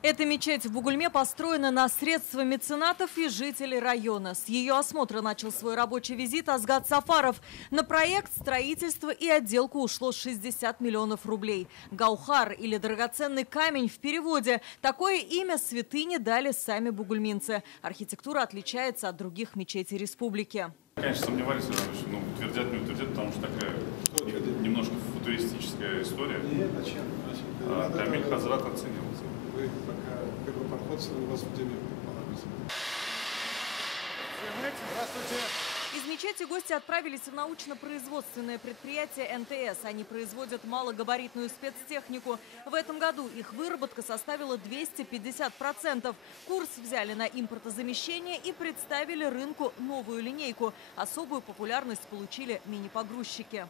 Эта мечеть в Бугульме построена на средства меценатов и жителей района. С ее осмотра начал свой рабочий визит Азгат Сафаров. На проект, строительство и отделку ушло 60 миллионов рублей. Гаухар или драгоценный камень в переводе. Такое имя святыне дали сами бугульминцы. Архитектура отличается от других мечетей республики. Конечно, сомневались, что утвердят, не утвердят, потому что такая немножко футуристическая история. Нет, зачем? Камиль Хазрат оценил. Вы пока первопроходцы, у вас в деле понадобится. Здравствуйте. Из мечети гости отправились в научно-производственное предприятие НТС. Они производят малогабаритную спецтехнику. В этом году их выработка составила 250%. Курс взяли на импортозамещение и представили рынку новую линейку. Особую популярность получили мини-погрузчики.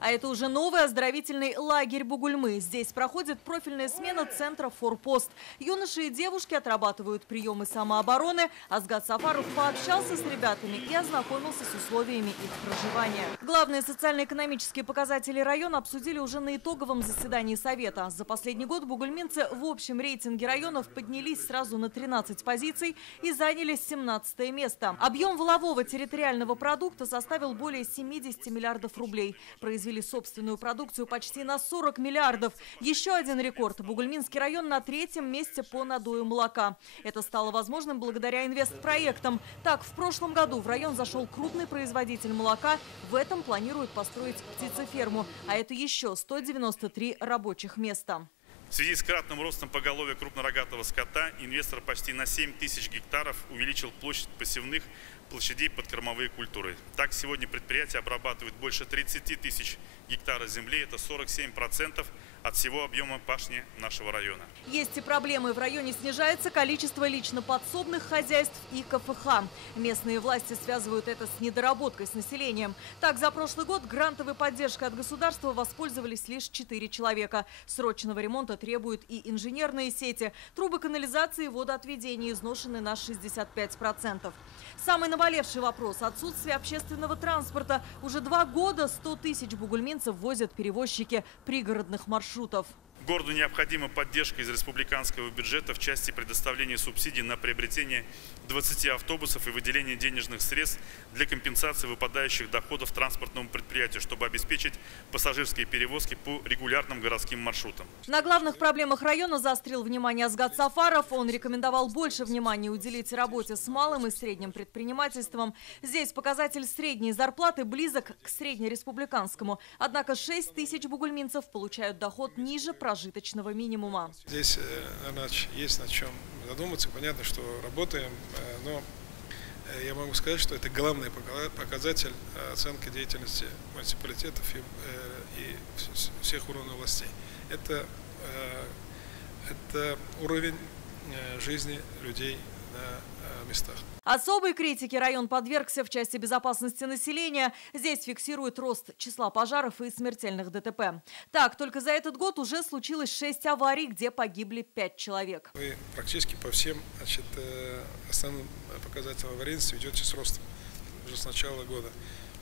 А это уже новый оздоровительный лагерь Бугульмы. Здесь проходит профильная смена центра «Форпост». Юноши и девушки отрабатывают приемы самообороны. Азгат Сафаров пообщался с ребятами и ознакомился с условиями их проживания. Главные социально-экономические показатели района обсудили уже на итоговом заседании Совета. За последний год бугульминцы в общем рейтинге районов поднялись сразу на 13 позиций и заняли 17 место. Объем валового территориального продукта составил более 70 миллиардов рублей. Произвели собственную продукцию почти на 40 миллиардов. Еще один рекорд. Бугульминский район на 3-м месте по надою молока. Это стало возможным благодаря инвестпроектам. Так, в прошлом году в район зашел крупный производитель молока. В этом планируют построить птицеферму. А это еще 193 рабочих места. В связи с кратным ростом поголовья крупнорогатого скота инвестор почти на 7 тысяч гектаров увеличил площадь посевных площадей под кормовые культуры. Так, сегодня предприятие обрабатывает больше 30 тысяч гектаров земли. Это 47% от всего объема пашни нашего района. Есть и проблемы. В районе снижается количество лично подсобных хозяйств и КФХ. Местные власти связывают это с недоработкой с населением. Так, за прошлый год грантовой поддержкой от государства воспользовались лишь 4 человека. Срочного ремонта требуют и инженерные сети. Трубы канализации и водоотведения изношены на 65%. Самый наболевший вопрос – отсутствие общественного транспорта. Уже 2 года 100 тысяч бугульминцев возят перевозчики пригородных маршрутов. Городу необходима поддержка из республиканского бюджета в части предоставления субсидий на приобретение 20 автобусов и выделение денежных средств для компенсации выпадающих доходов транспортному предприятию, чтобы обеспечить пассажирские перевозки по регулярным городским маршрутам. На главных проблемах района заострил внимание Азгат Сафаров. Он рекомендовал больше внимания уделить работе с малым и средним предпринимательством. Здесь показатель средней зарплаты близок к среднереспубликанскому. Однако 6 тысяч бугульминцев получают доход ниже прожиточного минимума. Здесь есть над чем задуматься. Понятно, что работаем, но я могу сказать, что это главный показатель оценки деятельности муниципалитетов и всех уровней властей. Это уровень жизни людей на местах. Особой критике район подвергся в части безопасности населения. Здесь фиксирует рост числа пожаров и смертельных ДТП. Так, только за этот год уже случилось 6 аварий, где погибли 5 человек. Вы практически по всем основным показателям аварийности идете с ростом уже с начала года.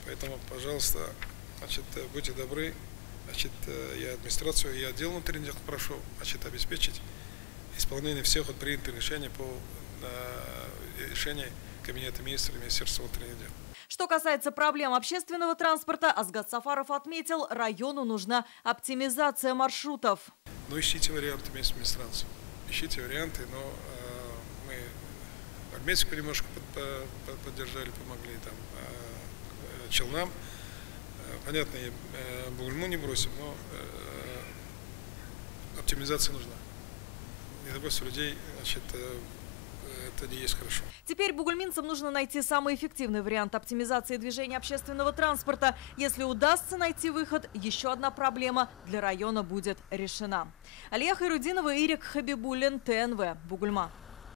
Поэтому, пожалуйста, будьте добры, я администрацию, я отдел внутренних дел прошу обеспечить исполнение всех принятых решений по решение Кабинета министров и Министерства внутренних дел. Что касается проблем общественного транспорта, Азгат Сафаров отметил, району нужна оптимизация маршрутов. Ну, ищите варианты вместе с администрацией. Ищите варианты, но мы Армейскую немножко поддержали, помогли, там, Челнам. Понятно, Бугульму не бросим, но оптимизация нужна. Недовольство людей, это не есть хорошо. Теперь бугульминцам нужно найти самый эффективный вариант оптимизации движения общественного транспорта. Если удастся найти выход, еще одна проблема для района будет решена. Алия Хайрудинова, Ирик Хабибуллин, ТНВ, Бугульма.